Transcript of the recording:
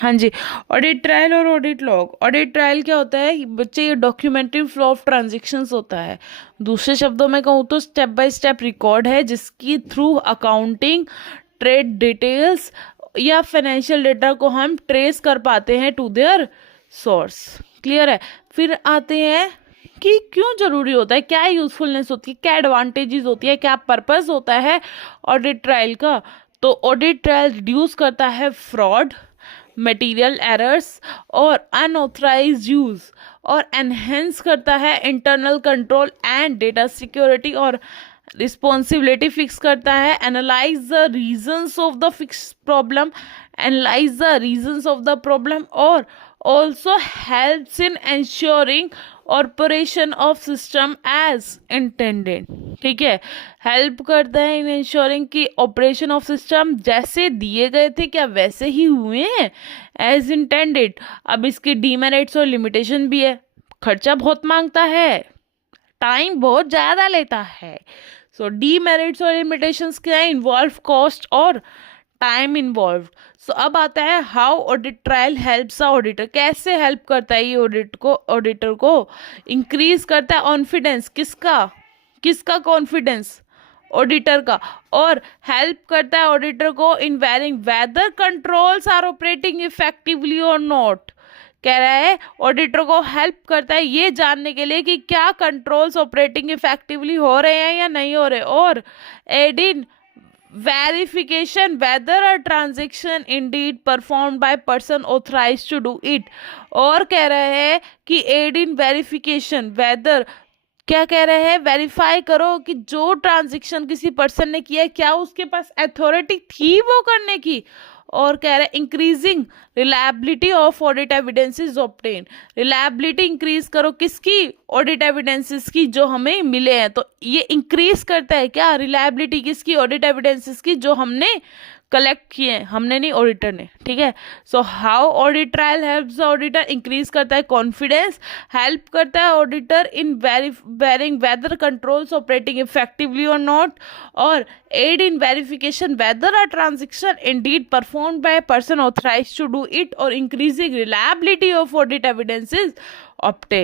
हाँ जी। Audit trial और audit log. Audit trial क्या होता है बच्चे, ये डॉक्यूमेंट्री फ्लो ऑफ ट्रांजेक्शन्स होता है। दूसरे शब्दों में कहूँ तो स्टेप बाय स्टेप रिकॉर्ड है जिसकी थ्रू अकाउंटिंग, ट्रेड डिटेल्स या फाइनेंशियल डेटा को हम ट्रेस कर पाते हैं टू देयर सोर्स। क्लियर है। फिर आते हैं कि क्यों जरूरी होता है, क्या यूजफुलनेस होती है, क्या एडवांटेजेस होती है, क्या पर्पस होता है ऑडिट ट्रायल का। तो ऑडिट ट्रायल रिड्यूस करता है फ्रॉड, मटेरियल एरर्स और अनऑथराइज्ड यूज, और एनहेंस करता है internal control and data security, और रिस्पॉन्सिबिलिटी फिक्स करता है। Analyse the reasons of the fix problem, analyse the reasons of the problem, और also helps in ensuring operation of system as intended। ठीक है, help करता है इन इंश्योरिंग कि operation of system जैसे दिए गए थे क्या वैसे ही हुए हैं, एज इंटेंडेड। अब इसके डीमेरिट्स और लिमिटेशन भी है। खर्चा बहुत मांगता है, टाइम बहुत ज़्यादा लेता है। सो डीमेरिट्स और लिमिटेशंस क्या है, इन्वॉल्व कॉस्ट और टाइम इन्वॉल्व। सो अब आता है how audit trail helps a auditor. कैसे हेल्प करता है ये ऑडिटर को इंक्रीज करता है कॉन्फिडेंस। किसका कॉन्फिडेंस, ऑडिटर का। और हेल्प करता है ऑडिटर को in verifying whether controls are operating effectively और नॉट। कह रहा है ऑडिटर को हेल्प करता है ये जानने के लिए कि क्या कंट्रोल्स ऑपरेटिंग इफेक्टिवली हो रहे हैं या नहीं हो रहे। और aid in verification whether a transaction indeed performed by person authorized to do it। और कह रहे हैं कि aid in verification whether, क्या कह रहे हैं, वेरीफाई करो कि जो ट्रांजेक्शन किसी पर्सन ने किया क्या उसके पास अथॉरिटी थी वो करने की। और कह रहे हैं increasing reliability of audit evidences obtain. Reliability increase करो किसकी, ऑडिट एविडेंसेस की जो हमें मिले हैं। तो ये इंक्रीज करता है क्या, रिलायबिलिटी किसकी, ऑडिट एविडेंसेस की जो हमने कलेक्ट किए हैं, हमने नहीं ऑडिटर ने। ठीक है। So how audit trail helps the auditor, increase करता है कॉन्फिडेंस, हेल्प करता है auditor in verifying whether controls operating effectively और नॉट, और aid in verification whether a transaction indeed performed by person authorised to do it, और increasing reliability of audit evidences obtain.